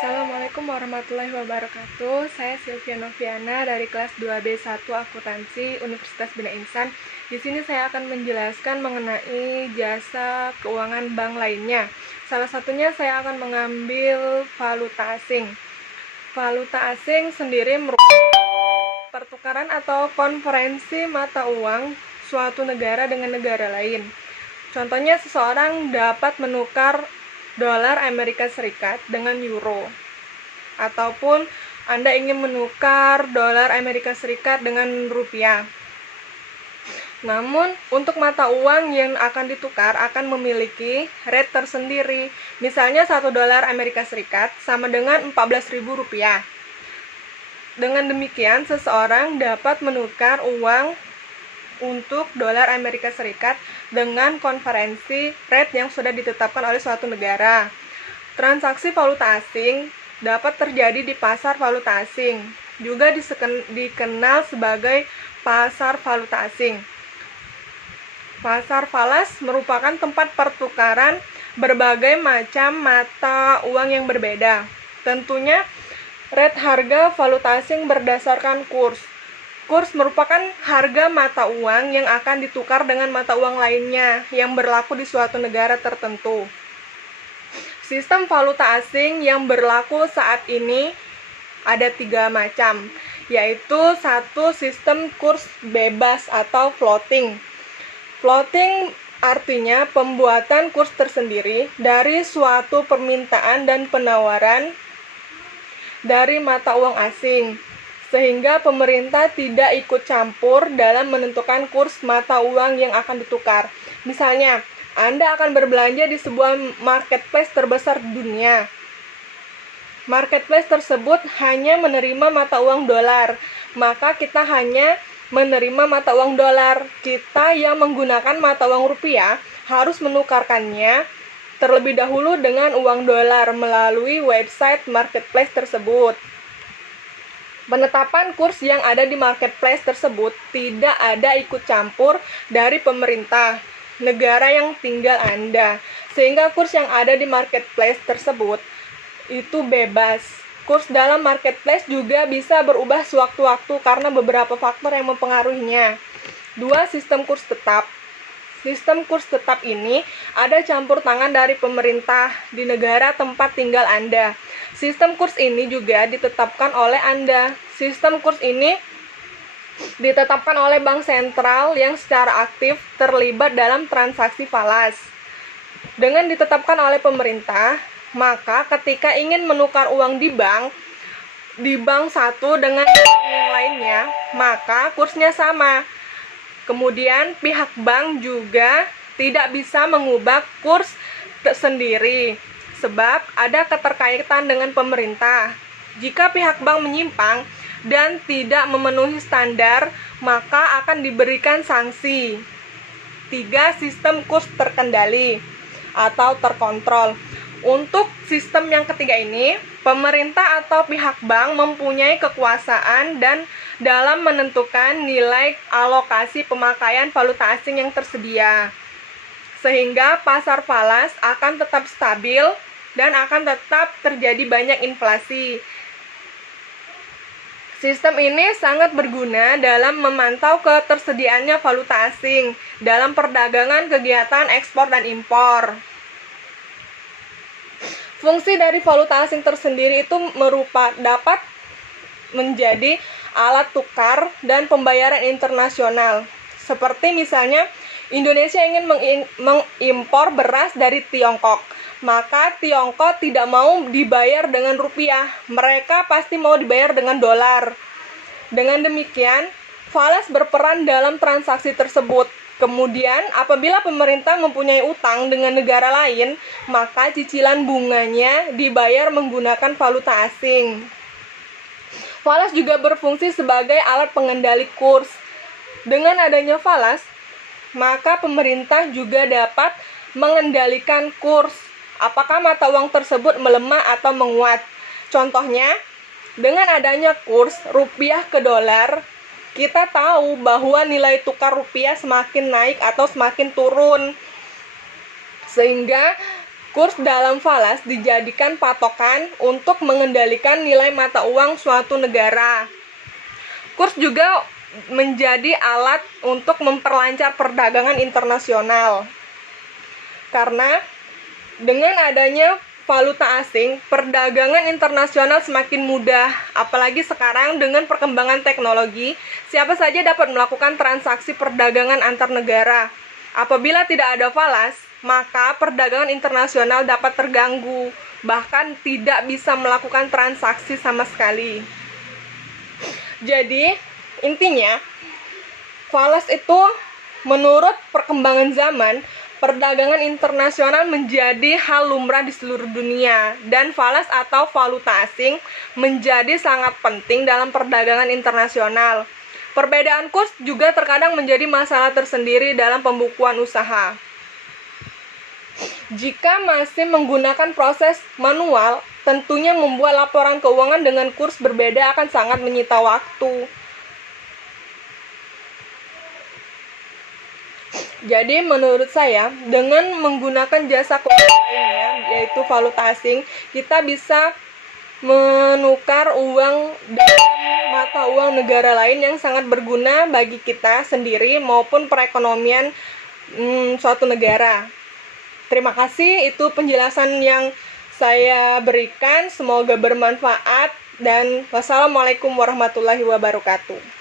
Assalamualaikum warahmatullahi wabarakatuh. Saya Sylvia Noviana dari kelas 2B1 Akuntansi Universitas Bina Insan. Di sini saya akan menjelaskan mengenai jasa keuangan bank lainnya. Salah satunya saya akan mengambil valuta asing. Valuta asing sendiri merupakan pertukaran atau konferensi mata uang suatu negara dengan negara lain. Contohnya, seseorang dapat menukar dolar Amerika Serikat dengan euro, ataupun Anda ingin menukar dolar Amerika Serikat dengan rupiah. Namun, untuk mata uang yang akan ditukar akan memiliki rate tersendiri. Misalnya 1 dolar Amerika Serikat sama dengan 14.000 rupiah. Dengan demikian, seseorang dapat menukar uang untuk dolar Amerika Serikat dengan konferensi rate yang sudah ditetapkan oleh suatu negara. Transaksi valuta asing dapat terjadi di pasar valuta asing, juga dikenal sebagai pasar valuta asing. Pasar falas merupakan tempat pertukaran berbagai macam mata uang yang berbeda. Tentunya, rate harga valuta asing berdasarkan kurs. Kurs merupakan harga mata uang yang akan ditukar dengan mata uang lainnya yang berlaku di suatu negara tertentu. Sistem valuta asing yang berlaku saat ini ada 3 macam, yaitu 1. Sistem kurs bebas atau floating. Floating artinya pembuatan kurs tersendiri dari suatu permintaan dan penawaran dari mata uang asing, sehingga pemerintah tidak ikut campur dalam menentukan kurs mata uang yang akan ditukar. Misalnya, Anda akan berbelanja di sebuah marketplace terbesar di dunia. Marketplace tersebut hanya menerima mata uang dolar, maka kita hanya menerima mata uang dolar. Kita yang menggunakan mata uang rupiah harus menukarkannya terlebih dahulu dengan uang dolar melalui website marketplace tersebut. Penetapan kurs yang ada di marketplace tersebut tidak ada ikut campur dari pemerintah negara yang tinggal Anda, sehingga kurs yang ada di marketplace tersebut itu bebas. Kurs dalam marketplace juga bisa berubah sewaktu-waktu karena beberapa faktor yang mempengaruhinya. 2. Sistem kurs tetap. Sistem kurs tetap ini ada campur tangan dari pemerintah di negara tempat tinggal Anda. Sistem kurs ini juga ditetapkan oleh Anda. Sistem kurs ini ditetapkan oleh bank sentral yang secara aktif terlibat dalam transaksi falas. Dengan ditetapkan oleh pemerintah, maka ketika ingin menukar uang di bank satu dengan yang lainnya, maka kursnya sama. Kemudian pihak bank juga tidak bisa mengubah kurs sendiri, sebab ada keterkaitan dengan pemerintah. Jika pihak bank menyimpang dan tidak memenuhi standar, maka akan diberikan sanksi. 3. Sistem kurs terkendali atau terkontrol. Untuk sistem yang ketiga ini, pemerintah atau pihak bank mempunyai kekuasaan dan dalam menentukan nilai alokasi pemakaian valuta asing yang tersedia, sehingga pasar falas akan tetap stabil dan akan tetap terjadi banyak inflasi. Sistem ini sangat berguna dalam memantau ketersediaannya valuta asing dalam perdagangan kegiatan ekspor dan impor. Fungsi dari valuta asing tersendiri itu dapat menjadi alat tukar dan pembayaran internasional. Seperti misalnya, Indonesia ingin mengimpor beras dari Tiongkok, maka Tiongkok tidak mau dibayar dengan rupiah, mereka pasti mau dibayar dengan dolar. Dengan demikian, falas berperan dalam transaksi tersebut. Kemudian, apabila pemerintah mempunyai utang dengan negara lain, maka cicilan bunganya dibayar menggunakan valuta asing. Falas juga berfungsi sebagai alat pengendali kurs. Dengan adanya falas, maka pemerintah juga dapat mengendalikan kurs. Apakah mata uang tersebut melemah atau menguat? Contohnya, dengan adanya kurs rupiah ke dolar, kita tahu bahwa nilai tukar rupiah semakin naik atau semakin turun. Sehingga Kurs dalam falas dijadikan patokan untuk mengendalikan nilai mata uang suatu negara. Kurs juga menjadi alat untuk memperlancar perdagangan internasional. Karena dengan adanya valuta asing, perdagangan internasional semakin mudah. Apalagi sekarang dengan perkembangan teknologi, siapa saja dapat melakukan transaksi perdagangan antar negara. Apabila tidak ada falas, maka perdagangan internasional dapat terganggu, bahkan tidak bisa melakukan transaksi sama sekali. Jadi, intinya, falas itu menurut perkembangan zaman, perdagangan internasional menjadi hal lumrah di seluruh dunia, dan falas atau valuta asing menjadi sangat penting dalam perdagangan internasional. Perbedaan kurs juga terkadang menjadi masalah tersendiri dalam pembukuan usaha. Jika masih menggunakan proses manual, tentunya membuat laporan keuangan dengan kurs berbeda akan sangat menyita waktu. Jadi menurut saya, dengan menggunakan jasa keuangan lainnya, yaitu valuta asing, kita bisa menukar uang dalam mata uang negara lain yang sangat berguna bagi kita sendiri maupun perekonomian suatu negara. Terima kasih, itu penjelasan yang saya berikan. Semoga bermanfaat dan wassalamualaikum warahmatullahi wabarakatuh.